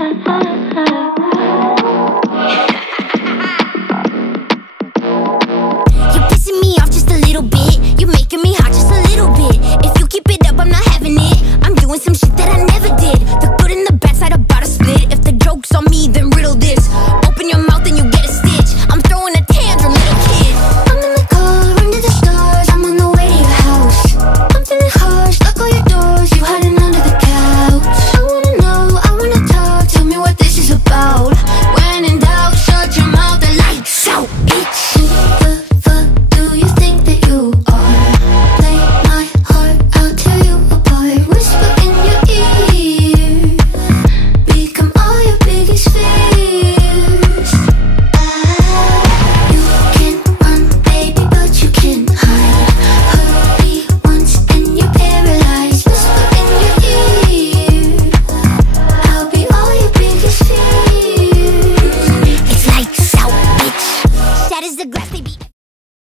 You're pissing me off just a little bit. You're making me hot just a little bit. If you keep it up, I'm not having it. I'm doing some shit that I never did. The good and the bad side about a split. If the joke's on me, then riddle this. Open your mouth and you get a stitch. I'm throwing a tantrum, little kid. I'm in the car, under the stars. I'm on the way to your house. I'm feeling harsh, lock all your doors. You hiding under the couch. I wanna know, I wanna talk. Tell me what this is about. When in doubt, shut your mouth. The lights out, bitch. Who the fuck do you think that you are? Play my heart, I'll tear you apart. Whisper in your ear, become all your biggest fears. You can run, baby, but you can't hide. Hurt me once and you're paralyzed. Whisper in your ear, I'll be all your biggest fears. It's lights out, bitch. Shatters the glass.